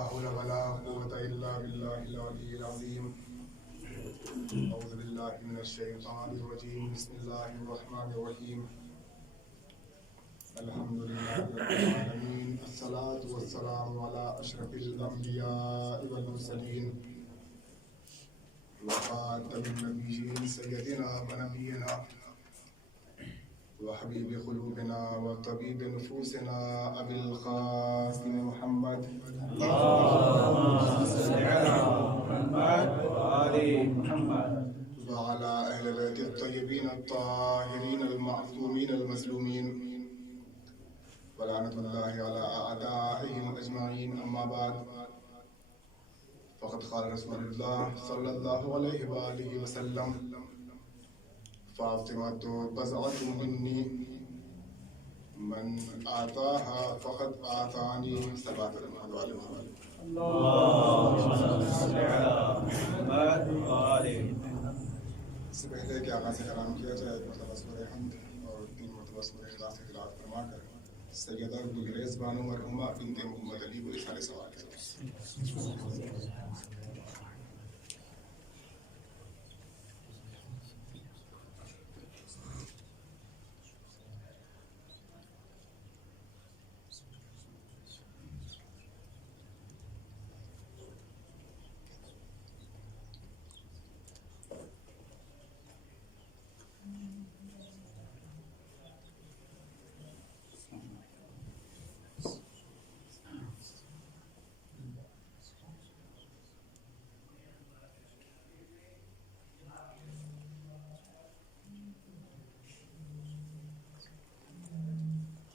حول ولا قوة إلا بالله العلي العظيم. أعوذ بالله من الشيطان الرجيم. بسم الله الرحمن الرحيم. الحمد لله رب العالمين. الصلاة والسلام على أشرف الأنبياء والمرسلين وخاتم النبيين سيدنا ونبينا وحبيب قلوبنا وطبيب نفوسنا أبي القاسم محمد اللهم صل على محمد وآل محمد وعلى أهل بيت الطيبين الطاهرين المعصومين المظلومين ولعنة الله على أعدائهم أجمعين. أما بعد فقد قال رسول الله صلى الله عليه وآله وسلم فاطمة بضعة مني من آتاها فقد آتاني سبعة الأموال. اللهم صل على محمد وآل محمد. اس سے پہلے کہ آغاز کرام کیا جائے ایک مرتبہ سورہ حمد اور 3 مرتبہ سورہ اخلاص کی تلاوت فرما کر سیدہ گلریز بانو مرحومہ بنت محمد علی کو اشارے سوال کریں.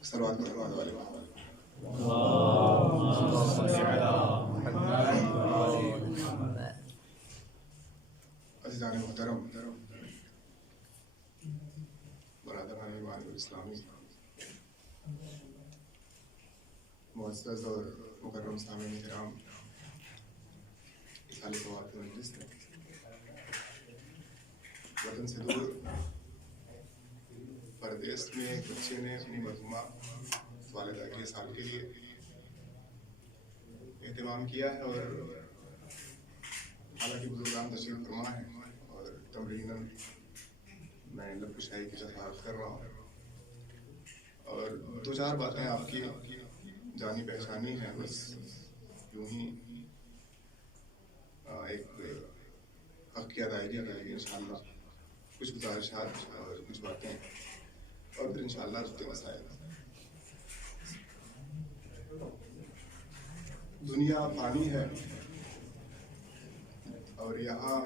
صلوات فرمانے والے اللهم صل على محمد وآل محمد. عزیزان محترم، برادران ایمان اسلامی، معزز اور مکرم سامعین کرام، اس حال فوات مجلس نے وطن سے دور پردیس میں ایک بچے نے اپنی مرحومہ والدہ کے سال کے لیے اہتمام کیا ہے، اور حالانکہ بزرگان تشریف فرما ہے اور تمریناً میں لب کشائی کی جہارت کر رہا ہوں اور 2-4 باتیں آپ کی جانی پہچانی ہیں، بس یوں ہی ایک حق کی ادائیگی کے لیے انشاءاللہ کچھ گزارشات اور کچھ باتیں اور پھر انشاءاللہ رشتے مسائل. دنیا فانی ہے اور یہاں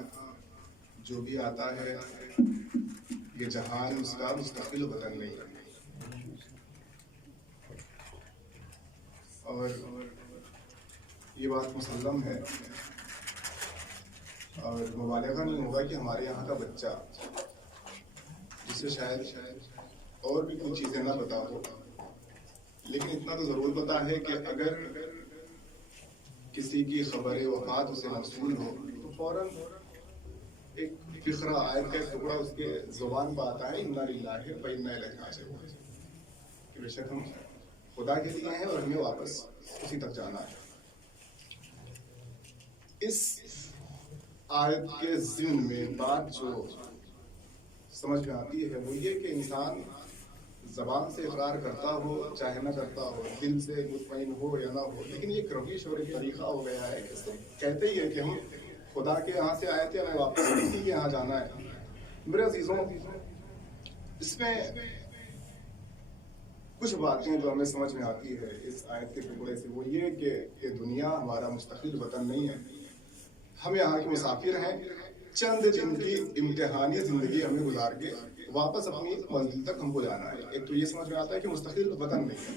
جو بھی آتا ہے یہ جہان اس کا مستقل وطن نہیں ہے، اور یہ بات مسلم ہے اور مبالغہ نہیں ہوگا کہ ہمارے یہاں کا بچہ جسے شاید اور بھی کچھ چیزیں نہ پتا ہو، لیکن اتنا تو ضرور پتا ہے کہ اگر کسی کی خبر وفات اسے موصول ہو تو فوراً ایک فقرہ آیت کا ایک ٹکڑا اس کے زبان پہ آتا ہے، انا للہ و انا الیہ راجعون، کہ بے شک ہم خدا کے لیے ہیں اور ہمیں واپس اسی تک جانا ہے. اس آیت کے ضمن میں بات جو سمجھ میں آتی ہے وہ یہ کہ انسان زبان سے اقرار کرتا ہو چاہے نہ کرتا ہو، دل سے مطمئن ہو یا نہ ہو، لیکن ایک روش اور ایک طریقہ ہو گیا ہے کہ سب کہتے ہی ہے کہ ہم خدا کے یہاں سے آئے تھے، ہمیں واپس اسی کے یہاں جانا ہے. میرے عزیزوں، اس میں کچھ باتیں جو ہمیں سمجھ میں آتی ہے اس آیت کے ٹکڑے سے وہ یہ کہ یہ دنیا ہمارا مستقل وطن نہیں ہے، ہم یہاں کے مسافر ہیں، چند دن کی امتحانی زندگی ہمیں گزار کے واپس اپنی منزل تک ہم کو جانا ہے. ایک تو یہ سمجھ میں آتا ہے کہ مستقل وطن نہیں ہے.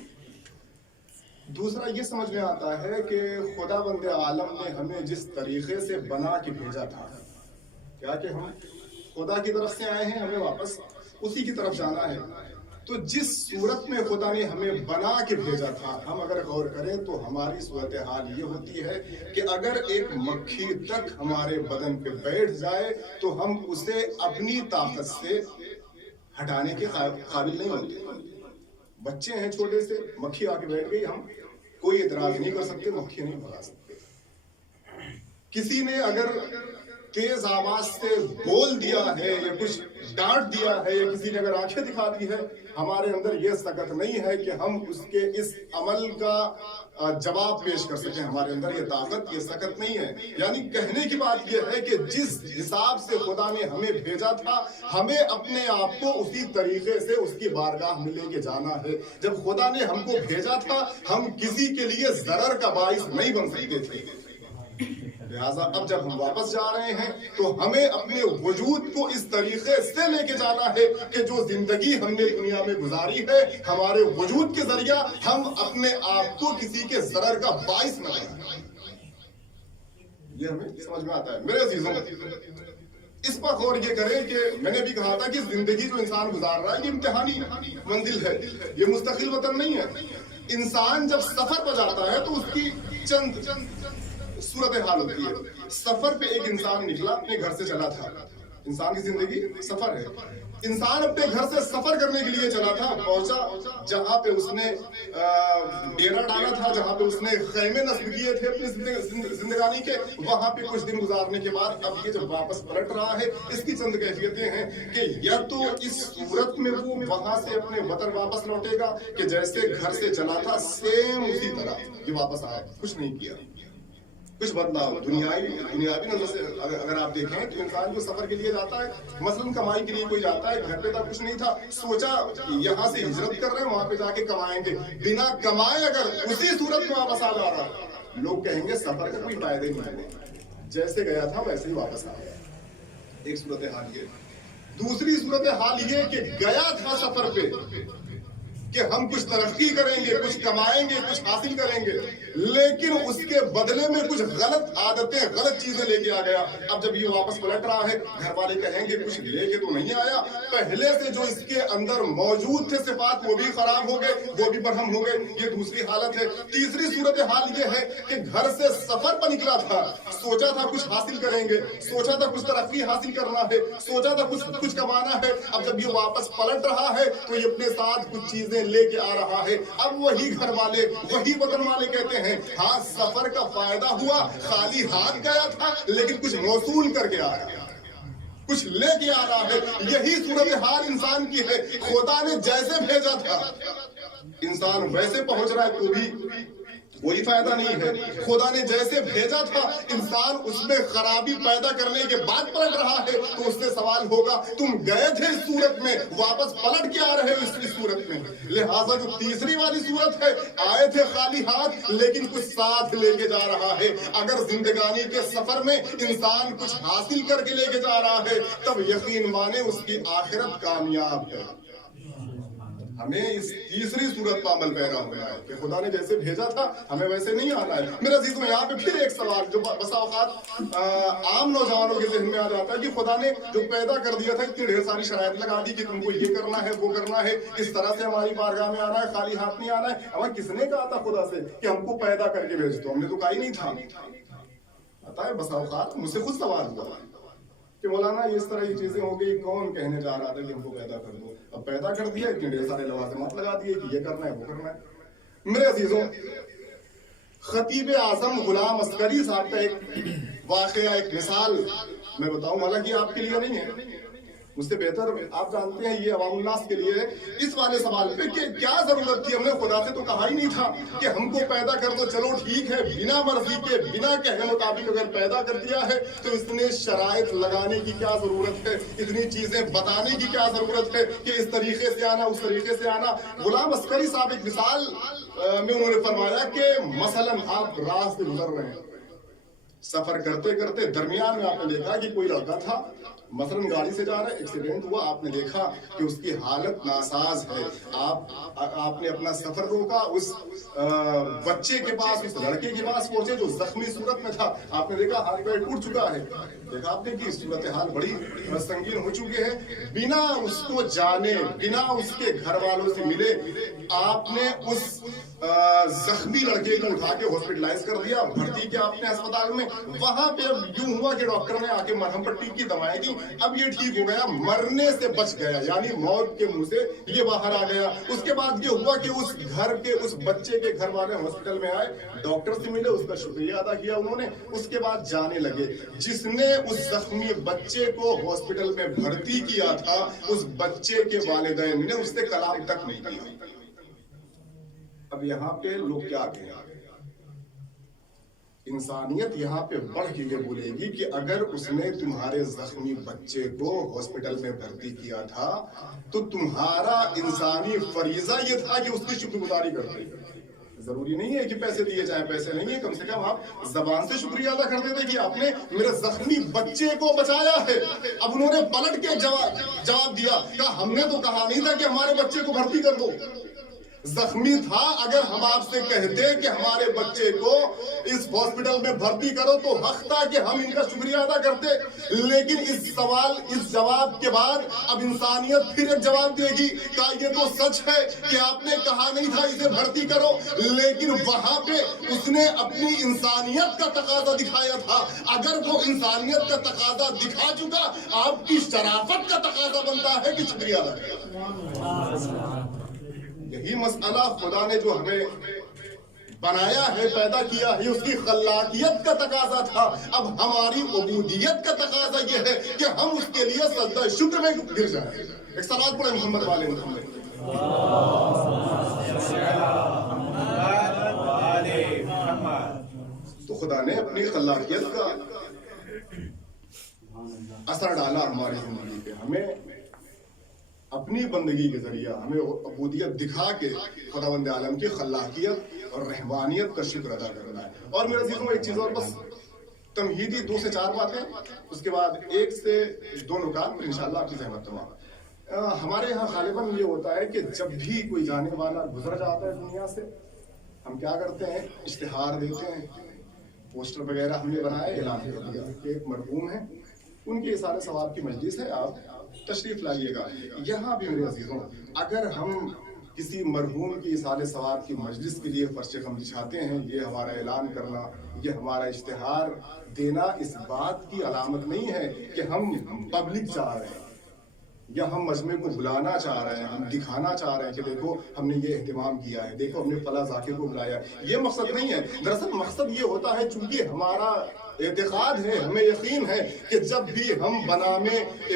دوسرا یہ سمجھ میں آتا ہے کہ خدا بند عالم نے ہمیں جس طریقے سے بنا کے بھیجا تھا، کیا کہ ہم خدا کی طرف سے آئے ہیں، ہمیں واپس اسی کی طرف جانا ہے. تو جس صورت میں خدا نے ہمیں بنا کے بھیجا تھا، ہم اگر غور کریں تو ہماری صورتحال یہ ہوتی ہے کہ اگر ایک مکھی تک ہمارے بدن پہ بیٹھ جائے تو ہم اسے اپنی طاقت سے ہٹانے کے قابل نہیں ہوتے. بچے ہیں چھوٹے سے، مکھی آ کے بیٹھ گئی، ہم کوئی اعتراض نہیں کر سکتے، مکھی نہیں بھگا سکتے. किसी ने अगर तेज आवाज से बोल दिया है या कुछ डांट दिया है या किसी ने अगर आंखें दिखा दी है, हमारे अंदर ये सकत नहीं है कि हम उसके इस अमल का जवाब पेश कर सकें। हमारे अंदर ये ताकत, ये सकत नहीं है। यानी कहने की बात ये है कि जिस हिसाब से खुदा ने हमें भेजा था, हमें अपने आप को उसी तरीके से उसकी बारगाह में लेके जाना है। जब खुदा ने हमको भेजा था, हम किसी के लिए जरर का बाइस नहीं बन सकते थे। लिहाजा अब जब हम वापस जा रहे हैं तो हमें अपने वजूद को इस तरीके से लेके जाना है कि जो जिंदगी हमने दुनिया में गुजारी है, हमारे वजूद के जरिया हम अपने आप को किसी के जरर का बाइस न बनाएं। ये हमें समझ में आता है। मेरे अजीजों, इस पर गौर ये करें कि मैंने भी कहा था कि जिंदगी जो इंसान गुजार रहा है, ये इम्तिहानी मंजिल है, ये मुस्तकिल वतन नहीं है। इंसान जब सफर पर जाता है तो उसकी चंद सूरत हाल होती है। सफर पे एक इंसान निकला, अपने घर से चला था। इंसान की जिंदगी सफर है। इंसान अपने घर से सफर करने के लिए चला था, पहुंचा जहां पे उसने डेरा डाला था, जहां पे उसने खैमे नस्ब किए थे अपनी जिंदगानी के। वहां पे कुछ दिन गुजारने के बाद अब ये जब वापस पलट रहा है, इसकी चंद कैफियतें हैं कि या तो इस सूरत में वो वहां से अपने वतन वापस लौटेगा कि जैसे घर से चला था सेम उसी तरह ये वापस आया, कुछ नहीं किया, कुछ बदलाव दुनियावी नजर से अगर आप देखें तो इंसान जो सफर के लिए जाता है, मसलन कमाई के लिए कोई जाता है, घर पे था कुछ नहीं था, सोचा यहाँ से हिजरत कर रहे हैं, वहां पे जाके कमाएंगे, बिना कमाए अगर उसी सूरत में वापस आ जा रहा है, लोग कहेंगे सफर का कोई फायदा नहीं है, जैसे गया था वैसे ही वापस आ गया। एक सूरत हाल ये। दूसरी सूरत हाल ये कि गया था सफर पे कि हम कुछ तरक्की करेंगे, कुछ कमाएंगे, कुछ हासिल करेंगे, लेकिन उसके बदले में कुछ गलत आदतें, गलत चीजें लेके आ गया। अब जब ये वापस पलट रहा है, घर वाले कहेंगे कुछ लेके तो नहीं आया, पहले से जो इसके अंदर मौजूद थे सिफात वो भी खराब हो गए, वो भी बरहम हो गए। ये दूसरी हालत है। तीसरी सूरत हाल ये है कि घर से सफर पर निकला था, सोचा था कुछ हासिल करेंगे, सोचा था कुछ तरक्की हासिल करना है, सोचा था कुछ कमाना है। अब जब ये वापस पलट रहा है तो ये अपने साथ कुछ चीजें लेके आ रहा है। अब वही घर वाले, वही वतन वाले कहते हैं हाँ सफर का फायदा हुआ, खाली हाथ गया था लेकिन कुछ मौसूल करके आया, कुछ लेके आ रहा है। यही सूरत हाल इंसान की है। खुदा ने जैसे भेजा था इंसान वैसे पहुंच रहा है तो भी कोई फायदा नहीं है। खुदा ने जैसे भेजा था इंसान उसमें खराबी पैदा करने के बाद पलट रहा है तो उससे सवाल होगा तुम गए थे इस सूरत में, वापस पलट के आ रहे हो इस सूरत में। लिहाजा जो तीसरी वाली सूरत है, आए थे खाली हाथ लेकिन कुछ साथ लेके जा रहा है। अगर जिंदगानी के सफर में इंसान कुछ हासिल करके लेके जा रहा है तब यकीन माने उसकी आखिरत कामयाब है। हमें इस तीसरी सूरत पर अमल पैदा होना है कि खुदा ने जैसे भेजा था हमें वैसे नहीं आना है। मेरे अजीजों, यहाँ पे फिर एक सवाल जो बसा औकात आम नौजवानों के जहन में आ जाता है कि खुदा ने जो पैदा कर दिया था इतनी ढेर सारी शराइत लगा दी कि तुमको ये करना है, वो करना है, इस तरह से हमारी बारगाह में आना है, खाली हाथ नहीं आना है। हमें किसने कहा था खुदा से कि हमको पैदा करके भेज दो? हमने तो कहा ही नहीं था। पता है बसा औकात मुझसे खुद सवाल हुआ कि मौलाना इस तरह की चीजें हो गई, कौन कहने जा रहा था कि हमको पैदा कर दो? अब पैदा कर दिया, इतने ढेर सारे लवाज़िमात लगा दिए कि ये करना है, वो करना है। मेरे अजीजों, खतीब आजम गुलाम अस्करी साहब का एक वाकया, एक मिसाल मैं बताऊं, हालांकि आपके लिए नहीं है, मुझसे बेहतर आप जानते हैं, ये अवामुन्नास के लिए है। इस वाले सवाल पे कि क्या जरूरत थी, हमने खुदा से तो कहा ही नहीं था कि हमको पैदा कर दो, चलो ठीक है, बिना मर्जी के, बिना कहे मुताबिक अगर पैदा कर दिया है तो इसने शराइत लगाने की क्या जरूरत है, इतनी चीजें बताने की क्या जरूरत है कि इस तरीके से आना, उस तरीके से आना। गुलाम अस्करी साहब एक मिसाल में उन्होंने फरमाया कि मसलन आप राह से गुजर रहे हैं, सफर करते करते दरमियान में आपने देखा कि कोई लड़का था, मसलन गाड़ी से जा रहा है, एक्सीडेंट हुआ, आपने देखा कि उसकी हालत नासाज है, आपने अपना सफर रोका, उस बच्चे के पास, उस लड़के के पास पहुंचे जो जख्मी सूरत में था, आपने देखा हाथ पैर टूट चुका है, देखा आपने कि सूरत हाल बड़ी संगीन हो चुकी है। बिना उसको जाने, बिना उसके घर वालों से मिले आपने उस زخمی لڑکے کو اٹھا کے ہاسپٹلائز کر دیا, بھرتی کیا اپنے اسپتال میں. وہاں پہ اب یوں ہوا کہ ڈاکٹر نے آ کے مرہم پٹی کی, دوائیں دی, اب یہ ٹھیک ہو گیا, مرنے سے بچ گیا, یعنی موت کے منہ سے یہ باہر آ گیا. اس کے بعد یہ ہوا کہ اس گھر کے اس بچے کے گھر والے ہاسپٹل میں آئے, ڈاکٹر سے ملے, اس کا شکریہ ادا کیا انہوں نے, اس کے بعد جانے لگے. جس نے اس زخمی بچے کو ہاسپٹل میں بھرتی کیا تھا, اس بچے کے والدین نے اس سے کلام تک نہیں کیا. اب یہاں پہ لوگ کیا کہیں, انسانیت یہاں پہ بڑھ کے یہ بولے گی کہ اگر اس نے تمہارے زخمی بچے کو ہاسپٹل میں بھرتی کیا تھا تو تمہارا انسانی فریضہ یہ تھا کہ اس کی شکر گزاری کرتے. ضروری نہیں ہے کہ پیسے دیے جائیں, پیسے نہیں ہے, کم سے کم آپ زبان سے شکریہ ادا کر دیتے کہ آپ نے میرے زخمی بچے کو بچایا ہے. اب انہوں نے پلٹ کے جواب دیا کہ ہم نے تو کہا نہیں تھا کہ ہمارے بچے کو بھرتی کر دو. زخمی تھا, اگر ہم آپ سے کہتے کہ ہمارے بچے کو اس ہاسپٹل میں بھرتی کرو تو حق تھا کہ ہم ان کا شکریہ ادا کرتے. لیکن اس جواب کے بعد اب انسانیت پھر ایک جواب دے گی کہ یہ تو سچ ہے کہ آپ نے کہا نہیں تھا اسے بھرتی کرو, لیکن وہاں پہ اس نے اپنی انسانیت کا تقاضا دکھایا تھا. اگر وہ انسانیت کا تقاضا دکھا چکا, آپ کی شرافت کا تقاضا بنتا ہے کہ شکریہ ادا کریں. یہی مسئلہ خدا نے جو ہمیں بنایا ہے, پیدا کیا ہے, اس کی خلاقیت کا تقاضا تھا. اب ہماری عبودیت کا تقاضا یہ ہے کہ ہم اس کے لیے سجدہ شکر میں گر جائیں. ایک صلوات پڑھیں محمد والے محمد. تو خدا نے اپنی خلاقیت کا اثر ڈالا ہماری زندگی پہ. ہمیں اپنی بندگی کے ذریعہ ہمیں عبودیت دکھا کے خداوند عالم کی خلاقیت اور رحمانیت کا شکر ادا کرنا ہے. اور میرے عزیزوں ایک چیز اور بس تمہیدی 2 سے 4 باتیں, اس کے بعد 1 سے 2 نکات, انشاءاللہ آپ کی زحمت تمام. ہمارے یہاں غالباً یہ ہوتا ہے کہ جب بھی کوئی جانے والا گزر جاتا ہے دنیا سے, ہم کیا کرتے ہیں, اشتہار دیتے ہیں, پوسٹر وغیرہ ہم نے بنائے, اعلان کر دیا کہ ایک مرحوم ہے, ان کے اصالہ ثواب کی مجلس ہے, آپ تشریف لائیے گا. یہاں بھی میرے عزیزوں, اگر ہم کسی مرحوم کی اصالہ ثواب کی مجلس کے لیے فرش غم بچھاتے ہیں, یہ ہمارا اعلان کرنا, یہ ہمارا اشتہار دینا اس بات کی علامت نہیں ہے کہ ہم پبلک چاہ رہے ہیں یا ہم مجمع کو بلانا چاہ رہے ہیں, ہم دکھانا چاہ رہے ہیں کہ دیکھو ہم نے یہ اہتمام کیا ہے, دیکھو ہم نے فلاں ذاکر کو بلایا. یہ مقصد نہیں ہے. دراصل مقصد یہ ہوتا ہے, چونکہ ہمارا اعتقاد ہے, ہمیں یقین ہے کہ جب بھی ہم بنام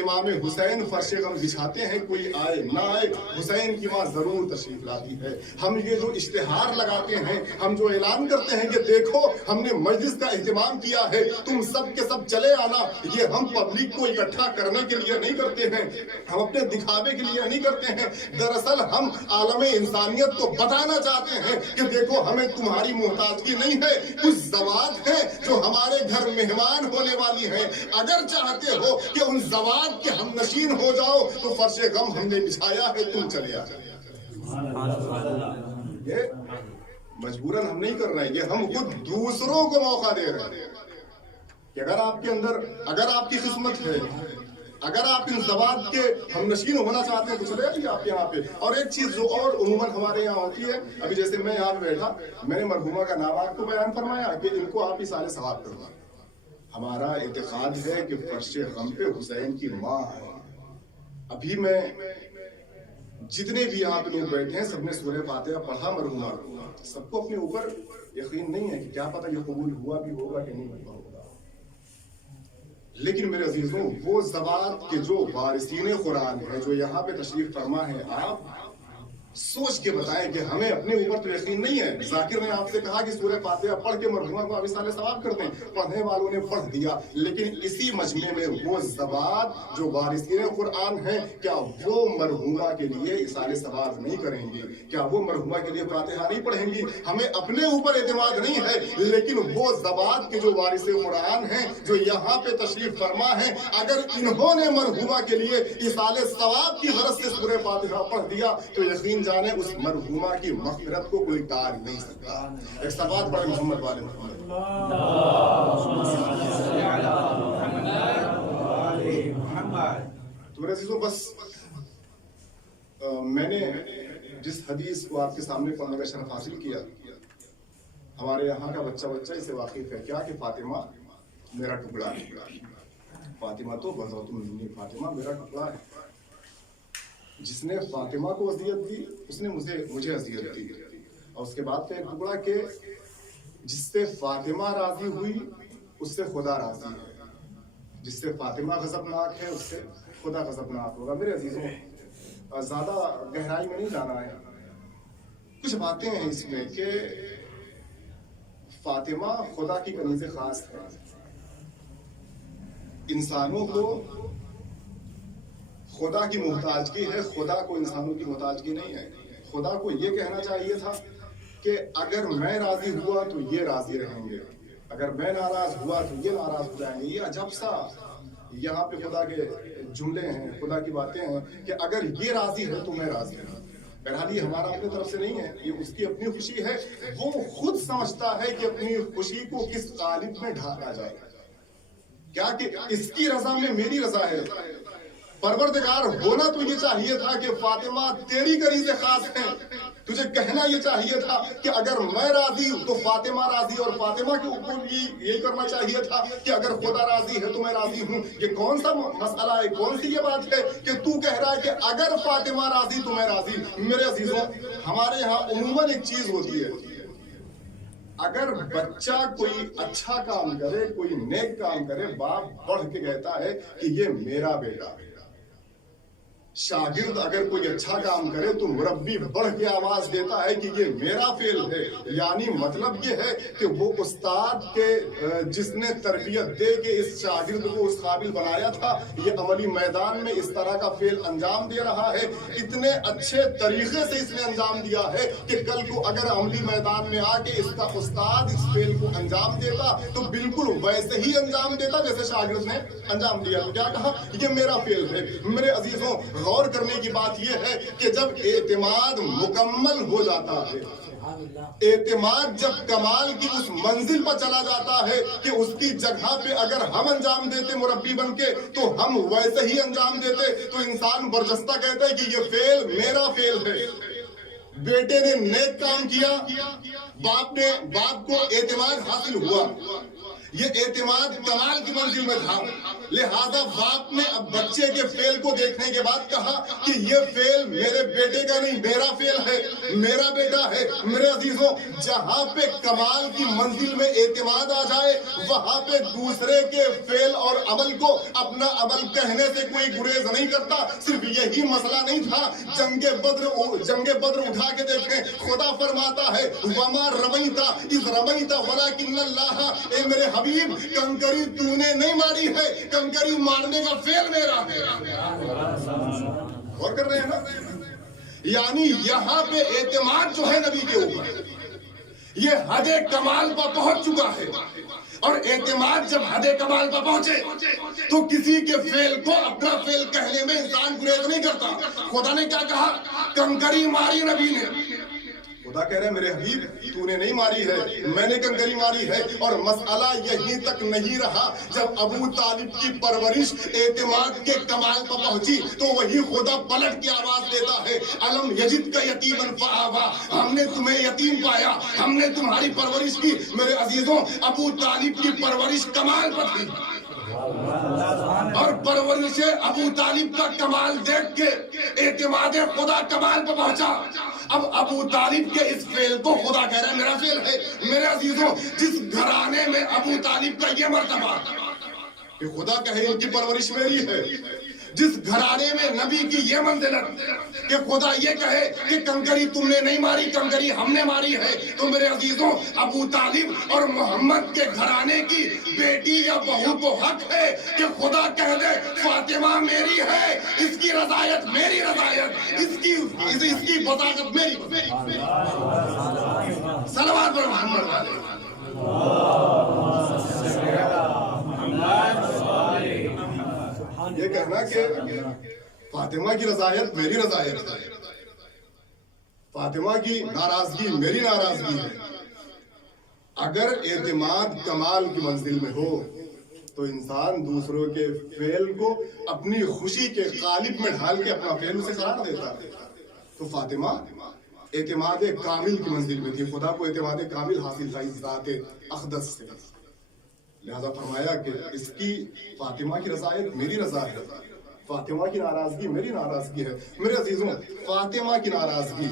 امام حسین فرش غم بچھاتے ہیں, کوئی آئے نہ آئے, حسین کی ماں ضرور تشریف لاتی ہے. ہم یہ جو اشتہار لگاتے ہیں, ہم جو اعلان کرتے ہیں کہ دیکھو ہم نے مجلس کا اہتمام کیا ہے, تم سب کے سب چلے آنا, یہ ہم پبلک کو اکٹھا کرنے کے لیے نہیں کرتے ہیں, ہم اپنے دکھاوے کے لیے نہیں کرتے ہیں. دراصل ہم عالم انسانیت کو بتانا چاہتے ہیں کہ دیکھو ہمیں تمہاری محتاجگی نہیں ہے. کچھ زوات ہیں جو ہمارے گھر مہمان ہونے والی ہیں, اگر چاہتے ہو کہ ان زوات کے ہم نشین ہو جاؤ تو فرش غم ہم نے بچھایا ہے, تم چلے آ جائے. یہ مجبوراً ہم نہیں کر رہے ہیں, یہ ہم خود دوسروں کو موقع دے رہے ہیں کہ اگر آپ کے اندر, اگر آپ کی قسمت ہے, اگر آپ ان زوات کے ہم نشین ہونا چاہتے ہیں تو چلے آئیے آپ یہاں پہ. اور ایک چیز جو اور عموماً ہمارے یہاں ہوتی ہے, ابھی جیسے میں یہاں پہ بیٹھا, میں نے مرحومہ کا نام آپ کو بیان فرمایا کہ ان کو آپ اصالہ ثواب کرنا. ہمارا اعتقاد ہے کہ فرش غم پہ حسین کی ماں ہے. ابھی میں جتنے بھی یہاں پہ لوگ بیٹھے ہیں, سب نے سورہ فاتحہ پڑھا مرحومہ, سب کو اپنے اوپر یقین نہیں ہے کہ کیا پتہ یہ قبول ہوا بھی ہوگا کہ نہیں ہوا ہوگا. لیکن میرے عزیزوں, وہ زوات کے جو وارثین قرآن ہے, جو یہاں پہ تشریف فرما ہے, آپ سوچ کے بتائیں کہ ہمیں اپنے اوپر تو یقین نہیں ہے. ذاکر نے آپ سے کہا کہ سورہ فاتحہ پڑھ کے مرحومہ کو آپ اصالہ ثواب کر دیں, پڑھنے والوں نے پڑھ دیا, لیکن اسی مجمع میں وہ زوات جو وارثین قرآن ہیں, کیا وہ مرحومہ کے لیے اصالہ ثواب نہیں کریں گی؟ کیا وہ مرحومہ کے لیے فاتحہ نہیں پڑھیں گی؟ ہمیں اپنے اوپر اعتماد نہیں ہے, لیکن وہ زوات کے جو وارث قرآن ہیں, جو یہاں پہ تشریف فرما ہیں, اگر انہوں نے مرحومہ کے لیے اصالہ ثواب کی غرض سے سورہ فاتحہ پڑھ دیا تو یقین جانے اس مرحومہ کی مغفرت کو کوئی ٹال نہیں سکتا. ایک صلوات پڑھیں محمد والے محمد. تو میرے عزیزوں, بس میں نے جس حدیث کو آپ کے سامنے پڑھنے کا شرف حاصل کیا، ہمارے یہاں کا بچہ اسے واقف ہے کیا کہ فاطمہ میرا ٹکڑا ہے، فاطمہ تو بذات منی، فاطمہ میرا ٹکڑا ہے۔ جس نے فاطمہ کو اذیت دی اس نے مجھے اذیت دی، اور اس کے بعد ایک ٹکڑا کہ جس سے فاطمہ راضی ہوئی اس سے خدا راضی ہے، جس سے فاطمہ غضبناک ہے اس سے خدا غضبناک ہوگا۔ میرے عزیزوں، زیادہ گہرائی میں نہیں جانا ہے، کچھ باتیں ہیں اس میں کہ فاطمہ خدا کی کنیز خاص ہے۔ انسانوں کو خدا کی محتاجگی ہے، خدا کو انسانوں کی محتاجگی نہیں ہے۔ خدا کو یہ کہنا چاہیے تھا کہ اگر میں راضی ہوا تو یہ راضی رہیں گے، اگر میں ناراض ہوا تو یہ ناراض ہو جائیں گے۔ یہ عجب سا یہاں پہ خدا کے جملے ہیں، خدا کی باتیں ہیں کہ اگر یہ راضی ہے تو میں راضی ہوں۔ بہرحال یہ ہمارا اپنی طرف سے نہیں ہے، یہ اس کی اپنی خوشی ہے، وہ خود سمجھتا ہے کہ اپنی خوشی کو کس قالب میں ڈھالا جائے، کیا کہ اس کی رضا میں میری رضا ہے۔ پروردگار ہونا تو یہ چاہیے تھا کہ فاطمہ تیری کنیز خاص ہے، تجھے کہنا یہ چاہیے تھا کہ اگر میں راضی ہوں تو فاطمہ راضی، اور فاطمہ کے اوپر یہ کرنا چاہیے تھا کہ اگر خدا راضی ہے تو میں راضی ہوں۔ یہ کون سا مسئلہ ہے، کون سی یہ بات ہے کہ تو کہہ رہا ہے کہ اگر فاطمہ راضی تو میں راضی۔ میرے عزیزوں، ہمارے یہاں عموماً ایک چیز ہوتی ہے، اگر بچہ کوئی اچھا کام کرے، کوئی نیک کام کرے، باپ بڑھ کے کہتا ہے کہ یہ میرا بیٹا ہے۔ شاگرد اگر کوئی اچھا کام کرے تو مربی بڑھ کے آواز دیتا ہے کہ یہ میرا فعل ہے، یعنی مطلب یہ ہے کہ وہ استاد کے جس نے تربیت دے کے اس شاگرد کو اس قابل بنایا تھا، یہ عملی میدان میں اس طرح کا فعل انجام دے رہا ہے، اتنے اچھے طریقے سے اس نے انجام دیا ہے کہ کل کو اگر عملی میدان میں آ کے اس کا استاد اس فعل کو انجام دیتا تو بالکل ویسے ہی انجام دیتا جیسے شاگرد نے انجام دیا۔ تو کیا کہا؟ یہ میرا فعل ہے۔ میرے عزیزوں، غور کرنے کی بات یہ ہے کہ جب اعتماد مکمل ہو جاتا ہے، اعتماد جب کمال کی اس منزل پر چلا جاتا ہے کہ اس کی جگہ پہ اگر ہم انجام دیتے مربی بن کے تو ہم ویسے ہی انجام دیتے، تو انسان برجستہ کہتا ہے کہ یہ فعل میرا فعل ہے۔ بیٹے نے نیک کام کیا، باپ کو اعتماد حاصل ہوا، یہ اعتماد کمال کی منزل میں تھا، لہذا باپ نے اب بچے کے فعل کو دیکھنے کے بعد کہا کہ یہ فعل میرے بیٹے کا نہیں، میرا فعل ہے، میرا بیٹا ہے۔ میرے عزیزوں، جہاں پہ کمال کی منزل میں اعتماد آ جائے وہاں پہ دوسرے کے فعل اور عمل کو اپنا عمل کہنے سے کوئی گریز نہیں کرتا۔ صرف یہی مسئلہ نہیں تھا، جنگ بدر اٹھا کے دیکھیں، خدا فرماتا ہے وما رمیتا اذ رمیتا ولکن اللہ، اے میرے حبیب کنکری تو نے نہیں ماری ہے، کنکری مارنے کا فعل میرا ہے۔ غور کر رہے ہیں نا؟ یعنی یہاں پہ اعتماد جو ہے نبی کے اوپر یہ حد کمال پر پہنچ چکا ہے، اور اعتماد جب حد کمال پر پہنچے تو کسی کے فعل کو اپنا فعل کہنے میں انسان گریز نہیں کرتا۔ خدا نے کیا کہا؟ کنکری ماری نبی نے۔ خدا کہہ رہے ہیں میرے حبیب تو نے نہیں ماری ہے، میں نے کنکری ماری ہے۔ اور مسئلہ یہیں تک نہیں رہا، جب ابو طالب کی پرورش اعتماد کے کمال پر پہنچی تو وہی خدا پلٹ کے آواز دیتا ہے الم یجد کا یتیما فآوا، ہم نے تمہیں یتیم پایا، ہم نے تمہاری پرورش کی۔ میرے عزیزوں، ابو طالب کی پرورش کمال پر تھی، اور پرورش ابو طالب کا کمال دیکھ کے اعتماد خدا کمال پر پہنچا۔ اب ابو طالب کے اس فعل کو خدا کہہ رہا ہے میرا فعل ہے۔ میرے عزیزوں، جس گھرانے میں ابو طالب کا یہ مرتبہ کہ خدا کہے ان کی پرورش میری ہے، جس گھرانے میں نبی کی یہ منزلت کہ خدا یہ کہے کہ کنکری تم نے نہیں ماری، کنکری ہم نے ماری ہے، تو میرے عزیزوں، ابو طالب اور محمد کے گھرانے کی بیٹی یا بہو کو حق ہے کہ خدا کہہ دے فاطمہ میری ہے، اس کی رضایت میری رضایت، اس کی بطاقت میری۔ صلوات پر محمد والے۔ یہ کہنا کہ فاطمہ کی رضایت میری رضایت ہے، فاطمہ کی ناراضگی میری ناراضگی ہے۔ اگر اعتماد کمال کی منزل میں ہو تو انسان دوسروں کے فعل کو اپنی خوشی کے قالب میں ڈھال کے اپنا فعل اسے قرار دیتا ہے۔ تو فاطمہ اعتماد کامل کی منزل میں تھی، خدا کو اعتماد کامل حاصل تھا اس ذات اقدس سے، لہذا فرمایا کہ اس کی فاطمہ کی رضایت میری رضا ہے، فاطمہ کی ناراضگی میری ناراضگی ہے۔ میرے عزیزوں، فاطمہ کی ناراضگی،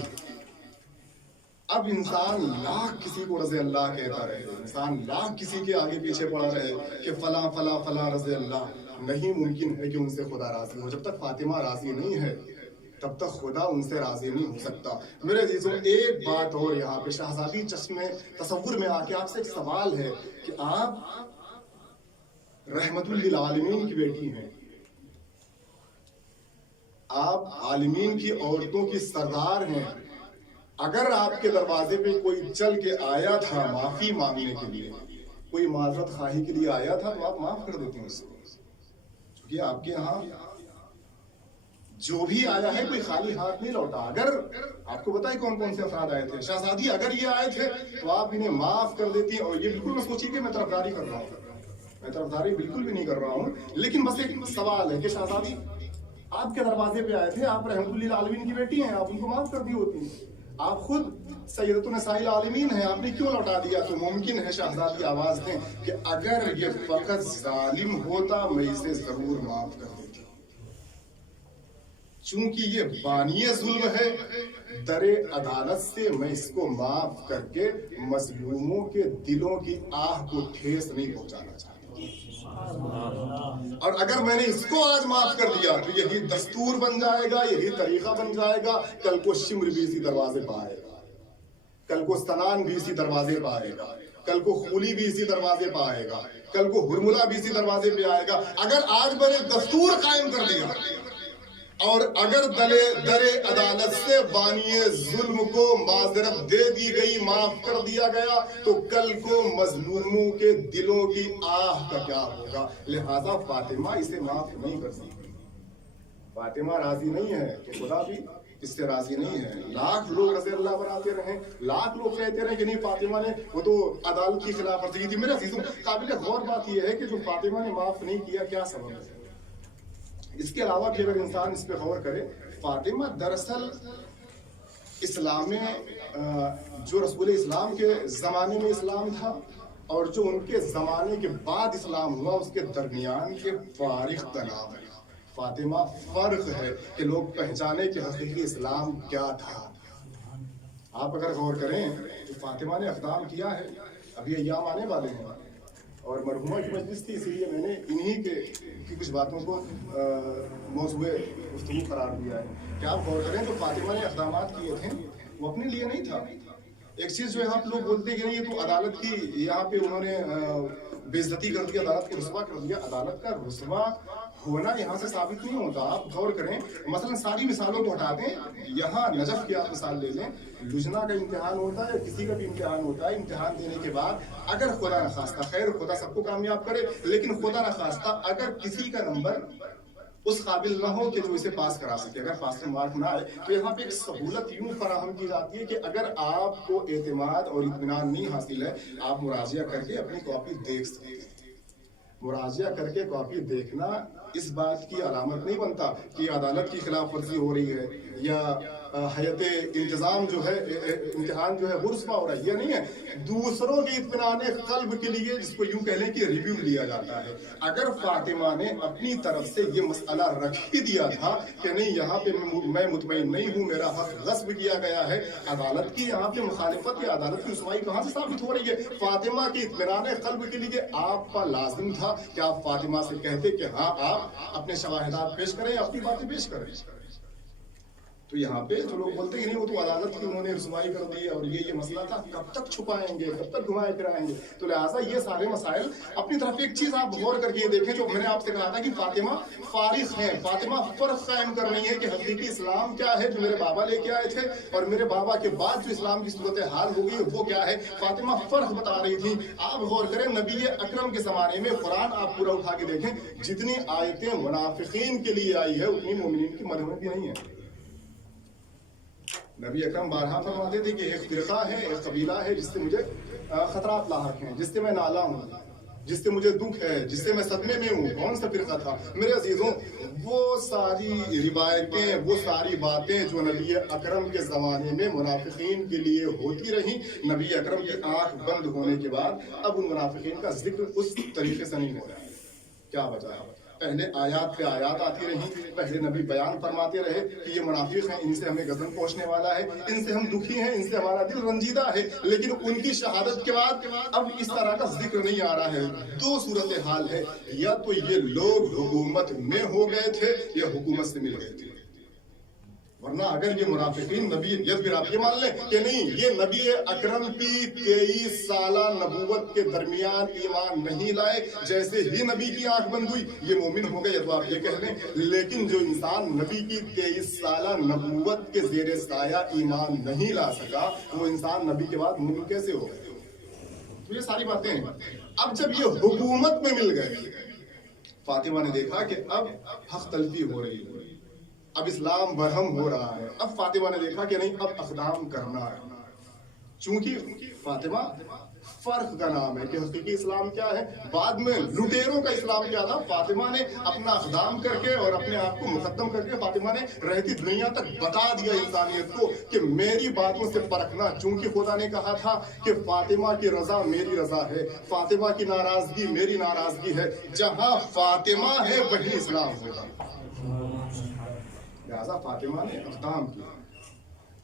اب انسان لاکھ کسی کو رضی اللہ کہتا رہے، انسان لاکھ کسی کے آگے پیچھے پڑا رہے کہ فلاں فلاں فلاں رضی اللہ، نہیں ممکن ہے کہ ان سے خدا راضی ہو۔ جب تک فاطمہ راضی نہیں ہے تب تک خدا ان سے راضی نہیں ہو سکتا۔ میرے عزیزوں، ایک بات اور یہاں پہ شہزادی چشم تصور میں آ کے آپ سے ایک سوال ہے کہ آپ رحمت للعالمین کی بیٹی ہیں، آپ عالمین کی عورتوں کی سردار ہیں، اگر آپ کے دروازے پہ کوئی چل کے آیا تھا معافی مانگنے کے لیے، کوئی معذرت خواہی کے لیے آیا تھا، تو آپ معاف کر دیتے ہیں اس کو، کیونکہ آپ کے یہاں جو بھی آیا ہے کوئی خالی ہاتھ نہیں لوٹا۔ اگر آپ کو بتائیں کون کون سے افراد آئے تھے، شہزادی اگر یہ آئے تھے تو آپ انہیں معاف کر دیتی ہیں، اور یہ بالکل نہ سوچیے کہ میں طرفداری کر رہا ہوں، میں طرفداری بالکل بھی نہیں کر رہا ہوں، لیکن بس ایک سوال ہے کہ شہزادی آپ کے دروازے پہ آئے تھے، آپ رحمت للعالمین کی بیٹی ہیں، آپ ان کو معاف کر دی ہوتی، آپ خود سیدۃ النساء العالمین ہیں، آپ نے کیوں لوٹا دیا؟ تو ممکن ہے شہزادی آواز دیں کہ اگر یہ فقط ظالم ہوتا میں اسے ضرور معاف کر دیتی، چونکہ یہ بانی ظلم ہے، در عدالت سے میں اس کو معاف کر کے مظلوموں کے دلوں کی آہ کو ٹھیس نہیں پہنچانا چاہتا، اور اگر میں نے اس کو آج معاف کر دیا تو یہی دستور بن جائے گا، یہی طریقہ بن جائے گا، کل کو شمر بھی اسی دروازے پہ آئے گا، کل کو سنان بھی اسی دروازے پہ آئے گا، کل کو خولی بھی اسی دروازے پہ آئے گا، کل کو ہرملہ بھی اسی دروازے پہ آئے گا۔ اگر آج میں نے دستور قائم کر دیا اور اگر در عدالت سے بانی ظلم کو معذرت دے دی گئی، معاف کر دیا گیا، تو کل کو مظلوموں کے دلوں کی آہ کا کیا ہوگا؟ لہذا فاطمہ اسے معاف نہیں کر سکتی، فاطمہ راضی نہیں ہے تو خدا بھی اس سے راضی نہیں ہے۔ لاکھ لوگ رضی اللہ بناتے رہیں، لاکھ لوگ کہتے رہیں کہ نہیں فاطمہ نے وہ تو عدالت کی خلاف ورزی کی تھی۔ میرے عزیزوں، قابل غور بات یہ ہے کہ جو فاطمہ نے معاف نہیں کیا، کیا سبب ہے؟ اس کے علاوہ بھی اگر انسان اس پہ غور کرے، فاطمہ دراصل اسلام جو رسول اسلام کے زمانے میں اسلام تھا اور جو ان کے زمانے کے بعد اسلام ہوا، اس کے درمیان کے فارغ تناب ہے۔ فاطمہ فرق ہے کہ لوگ پہچانے کہ حقیقی اسلام کیا تھا۔ آپ اگر غور کریں تو فاطمہ نے اقدام کیا ہے، ابھی ایام آنے والے ہیں اور مرحومہ کی مجلس تھی، اسی لیے میں نے انہی کی کچھ باتوں کو موضوع گفتگو قرار دیا ہے کہ آپ غور کریں تو فاطمہ نے اقدامات کیے تھے، وہ اپنے لیے نہیں تھا۔ ایک چیز جو یہاں پہ لوگ بولتے ہیں کہ نہیں یہ تو عدالت کی، یہاں پہ انہوں نے بے عزتی کر دی، عدالت کو رسوا کر دیا۔ عدالت کا رسوا ہونا یہاں سے ثابت نہیں ہوتا۔ آپ غور کریں، مثلا ساری مثالوں کو ہٹا دیں، یہاں نجف کی آپ مثال لے لیں، لجنا کا امتحان ہوتا ہے، کسی کا بھی امتحان ہوتا ہے، امتحان دینے کے بعد اگر خدا نخواستہ، خیر خدا سب کو کامیاب کرے، لیکن خدا نخواستہ اگر کسی کا نمبر اس قابل نہ ہو کہ جو اسے پاس کرا سکے، اگر پاسنگ مارک نہ آئے، تو یہاں پہ ایک سہولت یوں فراہم کی جاتی ہے کہ اگر آپ کو اعتماد اور اطمینان نہیں حاصل ہے، آپ مراجعہ کر کے اپنی کاپی دیکھ سکتے ہیں۔ مراجعہ کر کے کاپی دیکھنا اس بات کی علامت نہیں بنتا کہ عدالت کی خلاف ورزی ہو رہی ہے یا حیات انتظام جو ہے، امتحان جو ہے وہ رسوا ہو رہا ہے، یہ نہیں ہے۔ دوسروں کے اطمینان قلب کے لیے جس کو یوں کہہ لیں کہ ریویو لیا جاتا ہے۔ اگر فاطمہ نے اپنی طرف سے یہ مسئلہ رکھ ہی دیا تھا کہ نہیں یہاں پہ میں مطمئن نہیں ہوں، میرا حق غصب کیا گیا ہے، عدالت کی یہاں پہ مخالفت یا عدالت کی رسوائی کہاں سے ثابت ہو رہی ہے؟ فاطمہ کی اطمینان قلب کے لیے آپ کا لازم تھا کہ آپ فاطمہ سے کہتے کہ ہاں آپ اپنے شواہدات پیش کریں، اپنی باتیں پیش کریں۔ تو یہاں پہ جو لوگ بولتے ہیں کہ نہیں وہ تو عدالت کی انہوں نے رسوائی کر دی اور یہ مسئلہ تھا، کب تک چھپائیں گے، کب تک گھمائے پھرائیں گے؟ تو لہٰذا یہ سارے مسائل اپنی طرف ایک چیز آپ غور کر کے یہ دیکھیں جو میں نے آپ سے کہا تھا کہ فاطمہ فارغ ہیں، فاطمہ فرق قائم کر رہی ہے کہ حقیقی اسلام کیا ہے جو میرے بابا لے کے آئے تھے اور میرے بابا کے بعد جو اسلام کی صورتحال ہو گئی وہ کیا ہے۔ فاطمہ فرق بتا رہی تھی۔ آپ غور کریں، نبی اکرم کے زمانے میں قرآن آپ پورا اٹھا کے دیکھیں، جتنی آیتیں منافقین کے لیے آئی ہے اتنی مومنین کی مدح میں بھی نہیں ہے۔ نبی اکرم بارہا فرماتے تھے کہ ایک فرقہ ہے، ایک قبیلہ ہے جس سے مجھے خطرات لاحق ہیں، جس سے میں نالا ہوں، जिससे मुझे दुख है, जिससे मैं सदमे में हूँ, कौन सा फिरका था? मेरे अजीजों, वो सारी रिवायतें, वो सारी बातें जो नबी अकरम के ज़माने में मुनाफिकीन के लिए होती रही, नबी अकरम की आंख बंद होने के बाद अब उन मुनाफिकीन का जिक्र उस तरीके से नहीं हो रहा है। क्या वजह है? पहले आयात पे आयात आती रही, पहले नबी बयान फरमाते रहे कि ये मुनाफिक हैं, इनसे हमें गजन पहुंचने वाला है, इनसे हम दुखी हैं, इनसे हमारा दिल रंजीदा है। लेकिन उनकी शहादत के बाद अब इस तरह का जिक्र नहीं आ रहा है। दो सूरत हाल है, या तो ये लोग हुकूमत में हो गए थे या हुकूमत से मिल गए थे। वरना अगर ये मुनाफिकीन नबी, या फिर आप ये मान लें कि नहीं, ये नबी अकरम की 23 साला नबूवत के दरमियान ईमान नहीं लाए, जैसे ही नबी की आंख बंद हुई ये मोमिन हो गए, या तो आप ये कह लें। लेकिन जो इंसान नबी की 23 साला नबूवत के जेरे साया ईमान नहीं ला सका, वो इंसान नबी के बाद मोमिन कैसे हो गए? तो ये सारी बातें हैं। अब जब ये हुकूमत में मिल गए, फातिमा ने देखा कि अब हक तलफी हो रही है, अब इस्लाम बरहम हो रहा है। अब फातिमा ने देखा कि नहीं, अब अक़दाम करना है। चूंकि फातिमा फर्क का नाम है कि हकीकी इस्लाम क्या है, बाद में लुटेरों का इस्लाम क्या था। फातिमा ने अपना अक़दाम करके और अपने आप को मुकद्दम करके फातिमा ने रहती दुनिया तक बता दिया इंसानियत को कि मेरी बातों से परखना। चूंकि खुदा ने कहा था कि फातिमा की रजा मेरी रजा है, फातिमा की नाराजगी मेरी नाराजगी है, जहां फातिमा है वही इस्लाम होगा। लिहाजा फातिमा ने इक़दाम किया।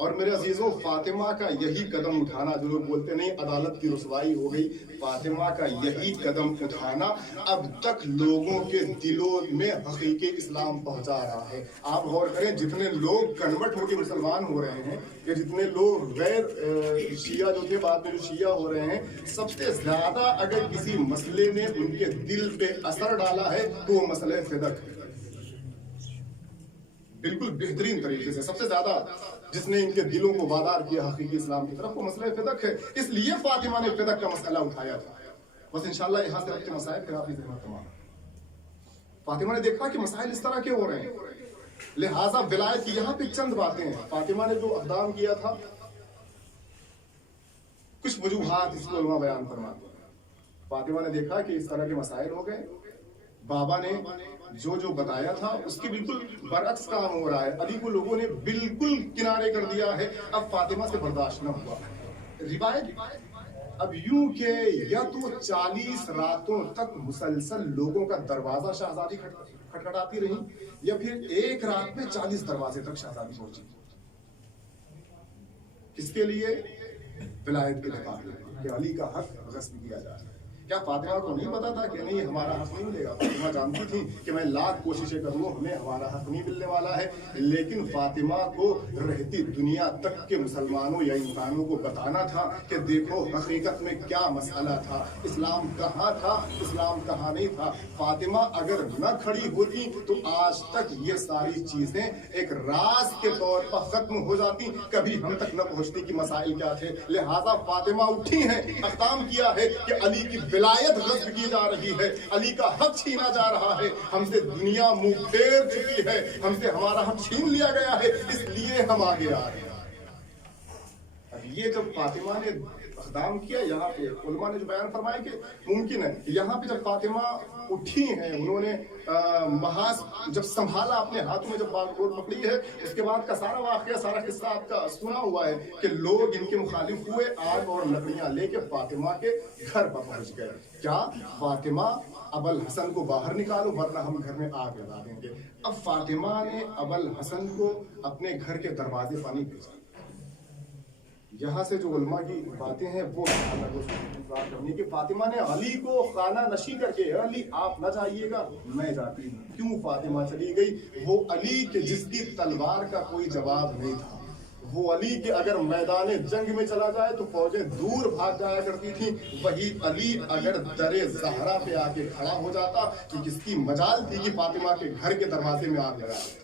और मेरे अजीजों, फातिमा का यही कदम उठाना, जो लोग बोलते नहीं अदालत की रुसवाई हो गई, फातिमा का यही कदम उठाना अब तक लोगों के दिलों में हकीकी इस्लाम पहुंचा रहा है। आप गौर करें, जितने लोग कन्वर्ट होकर मुसलमान हो रहे हैं, या जितने लोग गैर शिया जो थे बाद में जो शिया हो रहे हैं, सबसे ज्यादा अगर किसी मसले ने उनके दिल पे असर डाला है तो वो मसले फिदक है। बिल्कुल बेहतरीन तरीके से सबसे ज्यादा जिसने इनके दिलों को वादार किया हकीकी इस्लाम की तरफ, वो मसला फिदक है। इसलिए फातिमा ने फिदक का मसला उठाया था। बस इंशाल्लाह यहाँ से रखते मसाइल फिर आपकी ज़हमत तमाम। फातिमा ने देखा कि मसाइल इस तरह के हो रहे हैं, लिहाजा विलायत की यहाँ पे चंद बातें हैं। फातिमा ने जो इक़दाम किया था, कुछ वजूहात इसको उलमा बयान फरमाते हैं। फातिमा ने देखा कि इस तरह के मसाइल हो गए, बाबा ने जो बताया था उसके बिल्कुल बरअक्स काम हो रहा है, अली को लोगों ने बिल्कुल किनारे कर दिया है। अब फातिमा से बर्दाश्त न हुआ। रिवायत अब यूं के या तो 40 रातों तक मुसलसल लोगों का दरवाजा शहजादी खटखटाती रही, या फिर एक रात में 40 दरवाजे तक शहजादी पहुंची। किसके लिए? विलायत के दफा कि अली का हक गस्ब किया जा रहा है। क्या फातिमा को नहीं पता था कि नहीं हमारा हक नहीं मिलेगा? फातिमा जानती थी कि मैं लाख कोशिशें करूँ हमें हमारा हक नहीं मिलने वाला है। लेकिन फातिमा को रहती दुनिया तक के मुसलमानों या इंसानों को बताना था कि देखो हकीकत में क्या मसला था, इस्लाम कहाँ था, इस्लाम कहाँ नहीं था। फातिमा अगर न खड़ी होती तो आज तक ये सारी चीजें एक राज के तौर पर खत्म हो जाती, कभी हम तक न पहुंचती कि मसाइल क्या थे। लिहाजा फातिमा उठी है, इक़दाम किया है कि अली की विलायत गस्ब की जा रही है, अली का हक छीना जा रहा है, हमसे दुनिया मुंह फेर चुकी है, हमसे हमारा हक छीन लिया गया है, इसलिए हम आगे आ रहे हैं। अब ये जब फातिमा ने इक़दाम किया, यहाँ पे उलमा ने जो बयान फरमाया कि मुमकिन है यहाँ पे जब फातिमा उठी हैं, उन्होंने महाज जब संभाला अपने हाथों में, जब बागडोर पकड़ी है, उसके बाद का सारा वाक़या, सारा किस्सा आपका सुना हुआ है कि लोग इनके मुखालिफ हुए, आग और लकड़ियां लेके फातिमा के घर पर पहुंच गए। क्या? फातिमा अबल हसन को बाहर निकालो वरना हम घर में आग लगा देंगे। अब फातिमा ने अबल हसन को अपने घर के दरवाजे पर नहीं भेजा। यहाँ से जो उलमा की बातें हैं वो करनी कि फातिमा ने अली को खाना नशी करके, अली आप न जाइएगा मैं जाती हूँ। क्यों फातिमा चली गई? वो अली के जिसकी तलवार का कोई जवाब नहीं था, वो अली के अगर मैदान जंग में चला जाए तो फौजें दूर भाग जाया करती थी, वही अली अगर दरे ज़हरा पे आके खड़ा हो जाता तो किसकी मजाल थी कि फातिमा के घर के दरवाजे में आग लगा देता,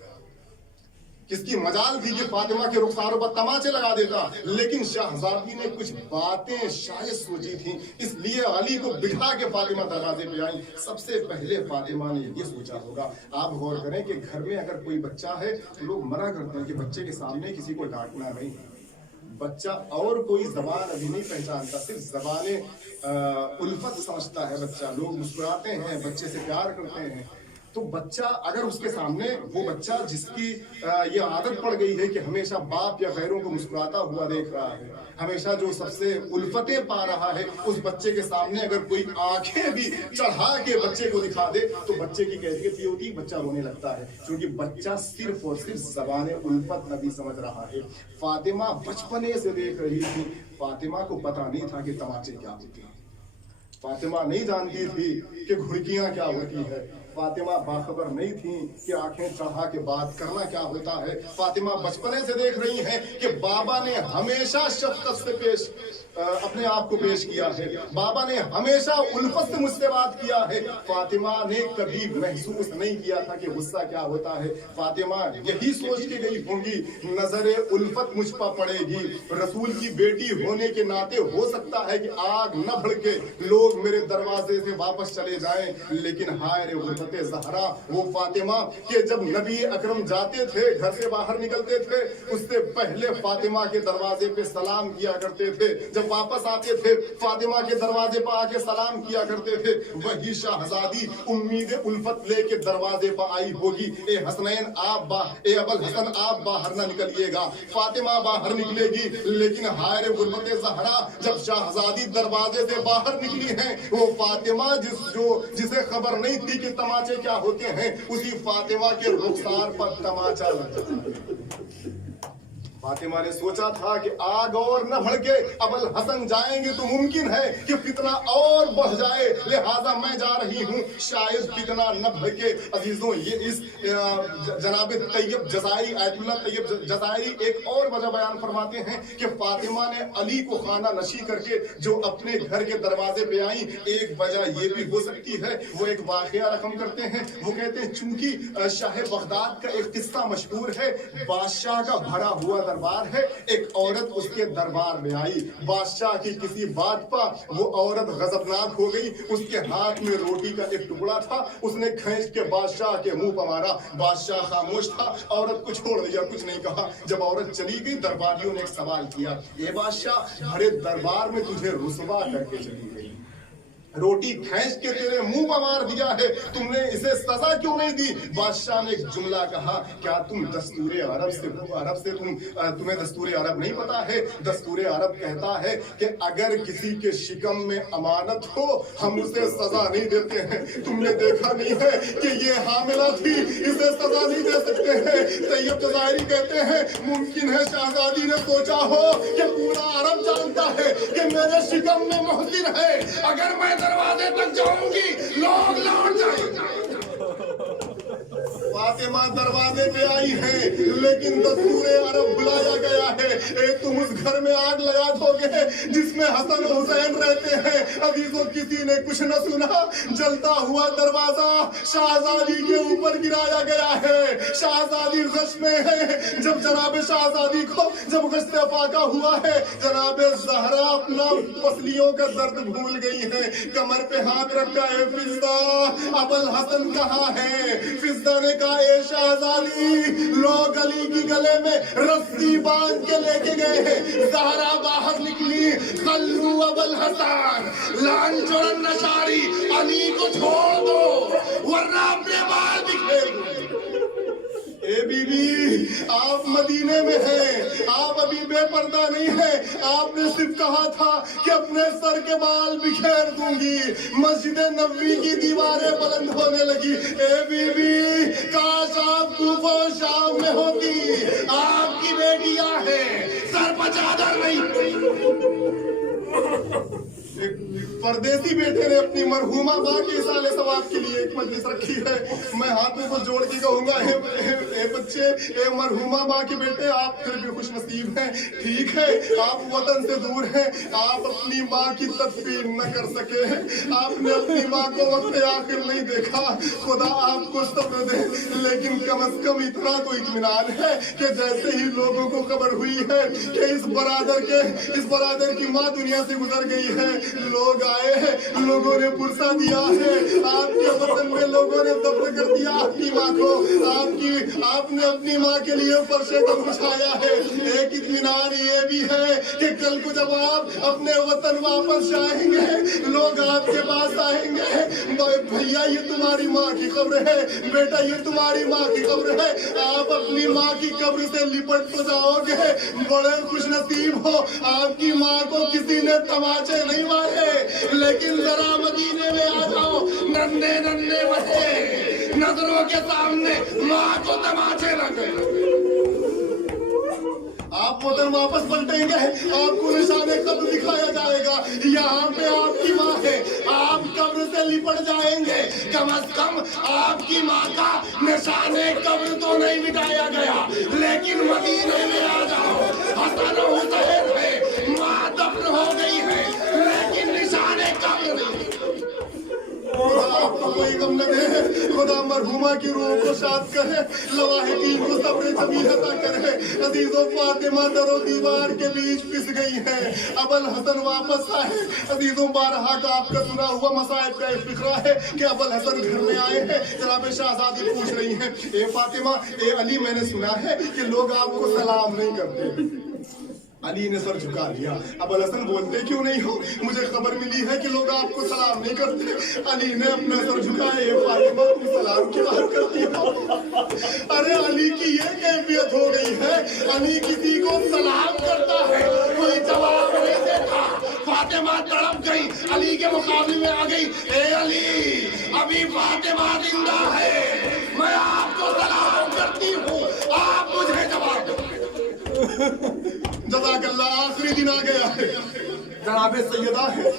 किसकी मजाल थी कि फातिमा के रुखसारों पर तमाचे लगा देता। लेकिन शहजादी ने कुछ बातें शायद सोची थी, इसलिए अली को बिठा के फातिमा दरवाजे पे आई। सबसे पहले फातिमा ने ये सोचा होगा, आप गौर करें कि घर में अगर कोई बच्चा है तो लोग मना करते हैं कि बच्चे के सामने किसी को डांटना नहीं, बच्चा और कोई जबान अभी नहीं पहचानता, सिर्फ जबाने उल्फत समझता है बच्चा। लोग मुस्कुराते हैं, बच्चे से प्यार करते हैं, तो बच्चा अगर उसके सामने वो बच्चा जिसकी ये आदत पड़ गई है कि हमेशा बाप या गैरों को मुस्कुराता हुआ देख रहा है, हमेशा जो सबसे उल्फतें पा रहा है, उस बच्चे के सामने अगर कोई आंखें भी चढ़ा के बच्चे को दिखा दे तो बच्चे की कैफियत ये होती है, बच्चा रोने लगता है, क्योंकि बच्चा सिर्फ और सिर्फ ज़बान उल्फत नबी समझ रहा है। फातिमा बचपने से देख रही थी, फातिमा को पता नहीं था कि तमाचे क्या होते हैं, फातिमा नहीं जानती थी कि घुड़कियां क्या होती है, फातिमा बाखबर नहीं थी कि आंखें चढ़ा के बात करना क्या होता है। फातिमा बचपने से देख रही हैं कि बाबा ने हमेशा शफकत से पेश अपने आप को पेश किया है, बाबा ने हमेशा उल्फत से मुझसे बात किया है। फातिमा ने कभी महसूस नहीं किया था कि गुस्सा क्या होता है। फातिमा यही सोच के गई होंगी नजरे उल्फत मुझ पर पड़ेगी, रसूल की बेटी होने के नाते हो सकता है कि आग न भड़के, लोग मेरे दरवाजे से वापस चले जाएं, लेकिन हाय रे गुर्बते ज़हरा, वो फातिमा कि जब नबी अकरम जाते थे, घर से बाहर निकलते थे, उससे पहले फातिमा के दरवाजे पे सलाम किया करते थे, जब वापस आते थे फातिमा के दरवाजे पर आके सलाम किया करते थे। वही शहजादी उम्मीद उल्फत लेके दरवाजे पर आई होगी, ए हसनैन ए अबल हसन आप बाहर ना निकलिएगा, फातिमा बाहर निकलेगी, लेकिन हाय रे गुर्बत ज़हरा, जब शहजादी दरवाजे से बाहर निकली है, वो फातिमा जिसे खबर नहीं थी कि तमाचे क्या होते हैं, उसी फातिमा के रुखसार पर तमाचा लगा। फातिमा ने सोचा था कि आग और न भड़के, अबल हसन जाएंगे तो मुमकिन है कि फितना और बढ़ जाए, लिहाजा मैं जा रही हूँ, शायद फितना न भड़के। अजीजों, ये इस जनाब तैयब जज़ायरी, आयतुल्लाह तैयब जज़ायरी एक और वजह बयान फरमाते हैं कि फातिमा ने अली को खाना नशी करके जो अपने घर के दरवाजे पे आई, एक वजह ये भी हो सकती है, वो एक वाकया रकम करते हैं। वो कहते हैं चूंकि शाह बगदाद का एक किस्सा मशहूर है, बादशाह का भरा हुआ दरबार है, एक औरत उसके दरबार में आई, बादशाह की किसी बात पर वो औरत गजबनाक हो गई, उसके हाथ में रोटी का एक टुकड़ा था, उसने खींच के बादशाह के मुंह पर मारा, बादशाह खामोश था, औरत को छोड़ दिया, कुछ नहीं कहा। जब औरत चली गई, दरबारियों ने एक सवाल किया, ये बादशाह भरे दरबार में तुझे रुसवा करके चली गई, रोटी खींच के तेरे मुंह पर मार दिया है, तुमने इसे सजा क्यों नहीं दी? बादशाह ने एक जुमला कहा, क्या तुम दस्तूरे अरब से तुम्हें दस्तूरे अरब नहीं पता है? दस्तूरे अरब कहता है कि अगर किसी के शिकम में अमानत हो, हम उसे सजा नहीं देते हैं। तुमने देखा नहीं है कि ये हामिला थी, इसे सजा नहीं दे सकते हैं। तैयब जज़ायरी कहते हैं मुमकिन है शहजादी ने सोचा हो कि पूरा अरब जानता है कि मेरे शिकम में मोहसिन है, अगर मैं दरवाजे तक जाऊंगी लोग लौट जाएंगे। फातिमा दरवाजे पे आई है, लेकिन दस्तूरे अरब बुलाया गया है, तुम उस घर में आग लगा दोगे जिसमें हसन हुसैन रहते हैं। अभी तो किसी ने कुछ न सुना, जलता हुआ दरवाजा शहजादी के ऊपर गिराया गया है, शहजादी गश में है। जब जनाब शहजादी को जब गश्त फाका हुआ है, जनाब ज़हरा अपना पसलियों का दर्द भूल गई है, कमर पे हाथ रखा है, फिज़्दा अबल हसन कहाँ है? फिज़्दा ने कहा, ए शहजादी, लोग अली की गले में रस्सी बांध के लेके गए हैं। ज़हरा बाहर निकली, खल्लू अबल हसन, लांछन नशारी, अली को छोड़ दो वरना अपने बाल बिखेर दो। ए बीबी, आप मदीने में हैं, आप अभी बेपर्दा नहीं हैं। आपने सिर्फ कहा था कि अपने सर के बाल बिखेर दूंगी, मस्जिद नबवी की दीवारें बुलंद होने लगी। ए बीबी, काश आप कूफा और शाम में होती, आपकी बेटियां हैं, सर पर चादर नहीं। परदेसी बेटे ने अपनी मरहूमा माँ के इसाले सवाब के लिए एक मजलिस रखी है। मैं हाथों को जोड़ के कहूंगा, ए बच्चे, ए मरहूमा माँ के बेटे, आप फिर भी खुश नसीब हैं। ठीक है, आप वतन से दूर हैं, आप अपनी माँ की तदफीर न कर सके, आपने अपनी माँ को वक्त आखिर नहीं देखा, खुदा आपको सब्र दे। लेकिन कम अज कम इतना तो इत्मीनान है कि जैसे ही लोगों को खबर हुई है कि इस बरादर की माँ दुनिया से गुजर गई है, लोग आए हैं, लोगों ने पुरसा दिया है, आपके वतन में लोगों ने दफन कर दिया आपकी माँ को। आपने अपनी माँ के लिए फर्शे को बिछाया है। एक इत्मीनान ये भी है कि कल को जब आप अपने वतन वापस जाएंगे, लोग आपके पास आएंगे, भैया ये तुम्हारी माँ की कब्र है, बेटा ये तुम्हारी माँ की कब्र है। आप अपनी माँ की कब्र से लिपट तो जाओगे, बड़े खुश नसीब हो, आपकी माँ को किसी ने तमाचे नहीं मारे। लेकिन जरा मदीने में आ जाओ, नन्हे नन्हे बच्चे नजरों के सामने माँ को तमाचे लगे। आप वतन वापस पलटेंगे, आपको निशाने कब्र दिखाया जाएगा, यहाँ पे आपकी माँ है, आप कब्र से लिपट जाएंगे। कम से कम आपकी माँ का निशाने कब्र तो नहीं मिटाया गया, लेकिन मदीने में आ जाओ, हसन हुसैन है, माँ दफन हो गई है, लेकिन निशाने कब्र नहीं। आपको कोई गम लगे, खुदा मरहुमा की रूह को शाद करे, लवाहिकीन को सब्र जमील अता करे। अजीजों, फातिमा दरो दीवार के बीच पिस गई है, अबुल हसन वापस आए। अजीजों, बारहा का आपका सुना हुआ मसाइब का एक फिक्रा है कि अबुल हसन घर में आए हैं, जनाब शहजादी पूछ रही हैं, ए फातिमा, ए अली, मैंने सुना है कि लोग आपको सलाम नहीं करते। अली ने सर झुका लिया। अबुल हसन, बोलते क्यों नहीं हो? मुझे खबर मिली है कि लोग आपको सलाम नहीं करते। अली ने अपना सर झुकाया। ये फातिमा, तुम सलाम की बात करती हो? अरे अली की ये कैफियत हो गई है, अली किसी को सलाम करता है, कोई जवाब नहीं देता। फातिमा तड़प गई, अली के मुकाबले में आ गई। ए अली, अभी फातिमा जिंदा है, मैं आपको सलाम करती हूँ, आप मुझे जवाब दो। जज़ाकल्लाह, आखिरी दिन आ गया है। जनाबे सैयदा है,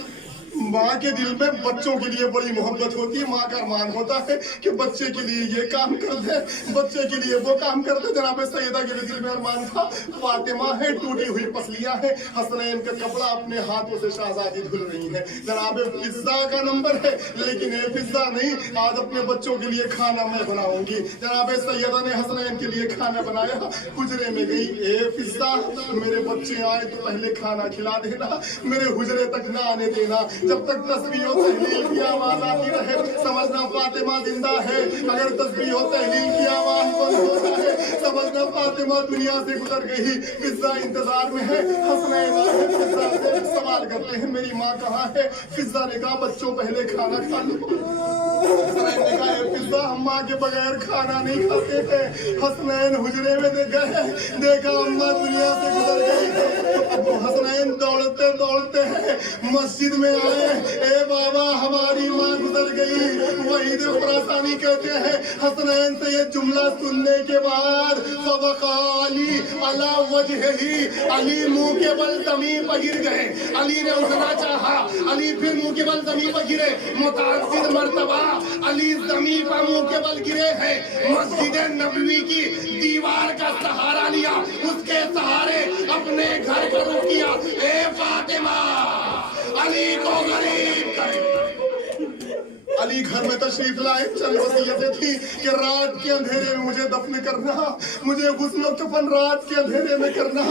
माँ के दिल में बच्चों के लिए बड़ी मोहब्बत होती है। माँ का अरमान होता है कि बच्चे के लिए ये काम कर दे, बच्चे के लिए वो काम कर दे। जनाब सैयदा के दिल में अरमान था। फातिमा है, टूटी हुई पसलियां हैं, हसनैन का कपड़ा अपने हाथों से शहजादी धुल रही है। जनाब पिज्जा का नंबर है, लेकिन ये पिज्जा नहीं, आज अपने बच्चों के लिए खाना मैं बनाऊंगी। जनाब सैयदा ने हसनैन के लिए खाना बनाया, हुजरे में गई। ए पिज्जा, मेरे बच्चे आए तो पहले खाना खिला देना, मेरे हुजरे तक ना आने देना। जब तक तस्बीह और तहलील की आवाज आती रहे, समझना फातिमा जिंदा है। अगर तस्बीह और तहलील की आवाज बंद होता है, समझना फातिमा दुनिया से गुजर गई। फिजा इंतजार में है, हसनैन आए, फिजा से सवाल करते हैं, मेरी माँ कहाँ है? फिजा ने कहा, बच्चों पहले खाना खा लो। हसनैन ने कहा, फिजा, हम माँ के बगैर खाना नहीं खाते थे। हसनैन हुजरे में गए, देखा अम्मा दुनिया से गुजर गई है। हसनैन दौड़ते दौड़ते मस्जिद में आए। ए बाबा, हमारी माँ गुजर गई। वहीद खुरासानी कहते हैं, हसनैन से ये जुमला सुनने के बाद फवक़ा अली अला वजहिही, अली मुंह के बल ज़मीन पर गिर गए। अली ने उठना चाहा, अली फिर मुंह के बल ज़मीन पर गिरे। मुताअद्दिद मर्तबा अली ज़मीन पर मुंह के बल गिरे हैं। मस्जिद नबवी की दीवार का सहारा लिया, उसके सहारे अपने घर का रुख किया। ए फातिमा, अली को गरीब करे। अली घर में तशरीफ लाए। चंद वसीयतें थी कि रात के अंधेरे में मुझे दफन करना, मुझे गुस्ल कफन रात के अंधेरे में करना,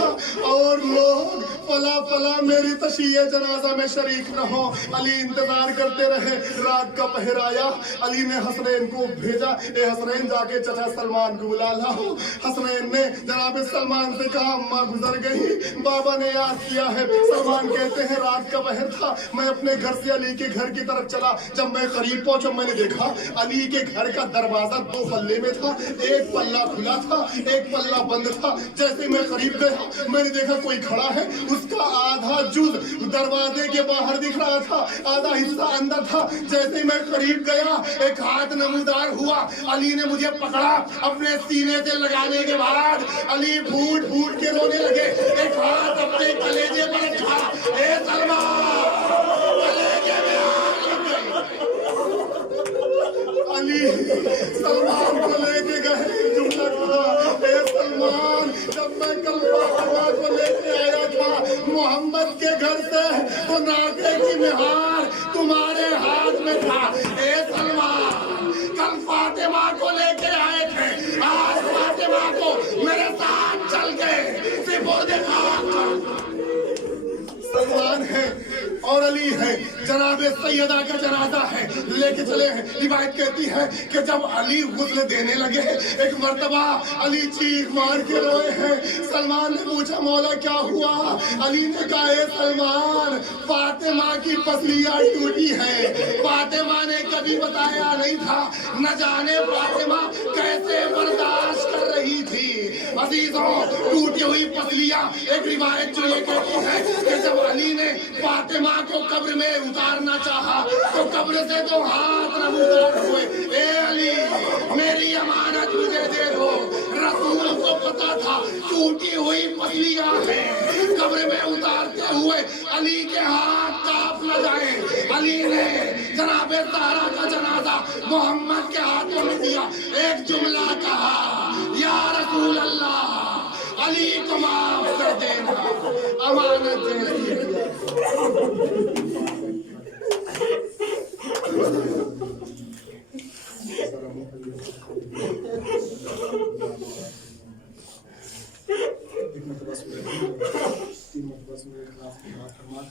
और लोग फला फला मेरी तशीए जनाजा में शरीक न हो। अली इंतजार करते रहे। रात का पहर आया, अली ने हसनैन को भेजा, ए हसनैन, जाके चचा सलमान को बुला लाओ। हसनैन ने जनाब सलमान से कहा, अम्मा गुजर गई, बाबा ने याद किया है। सलमान कहते हैं, रात का पहर था, मैं अपने घर से अली के घर की तरफ चला। जब मैं करीब पहुंचा, मैंने देखा अली के घर का दरवाजा 2 पल्ले में था, एक पल्ला खुला था, एक पल्ला बंद था। जैसे मैं करीब गया, मैंने देखा कोई खड़ा है, उसका आधा जुज दरवाजे के बाहर दिख रहा था, आधा हिस्सा अंदर था। जैसे मैं करीब गया, एक हाथ नमूदार हुआ, अली ने मुझे पकड़ा। अपने सीने से लगाने के बाद अली फूट फूट के रोने लगे। एक हाथ अपने कलेजे पर रखा। ए सलमान, कलेजे में आग लग गई। अली सलमान को लेके गए, जुमला कहा, ए सलमान, जब मैं कल फातिमा को लेके आया था मोहम्मद के घर से, तो नाके की निहार तुम्हारे हाथ में था। ए सलमान, कल फातिमा को लेके आए थे, आज फातिमा को मेरे साथ चल के सिपुर्द खाक कर। सलमान है اور علی ہے جناب سیدہ کا جنازہ ہے لے کے چلے ہیں. روایت کہتی ہے کہ جب علی غسل دینے لگے ایک مرتبہ علی چیخ مار کے روئے ہیں. سلمان نے پوچھا مولا کیا ہوا؟ علی نے کہا اے سلمان فاطمہ کی پسلیاں ٹوٹی ہے. فاطمہ نے کبھی بتایا نہیں تھا نہ جانے فاطمہ کیسے برداشت کر رہی تھی. عزیزوں ٹوٹی ہوئی پسلیاں ایک روایت جو یہ کہتی ہے کہ جب علی نے فاطمہ کو قبر میں اتارنا چاہا تو قبر سے تو ہاتھ نہ اتار ہوئے. اے علی میری امانت مجھے دے دو. رسول کو پتا تھا ٹوٹی ہوئی پسلیاں ہیں قبر میں اتارتے ہوئے علی کے ہاتھ کانپ نہ جائیں. علی نے جناب زہرا کا جنازہ محمد کے ہاتھوں میں دیا. ایک جملہ کہا یا رسول اللہ علی کو معاف کر دینا. امانت دے تین مرتبہ سورہ اخلاص کی بات فرما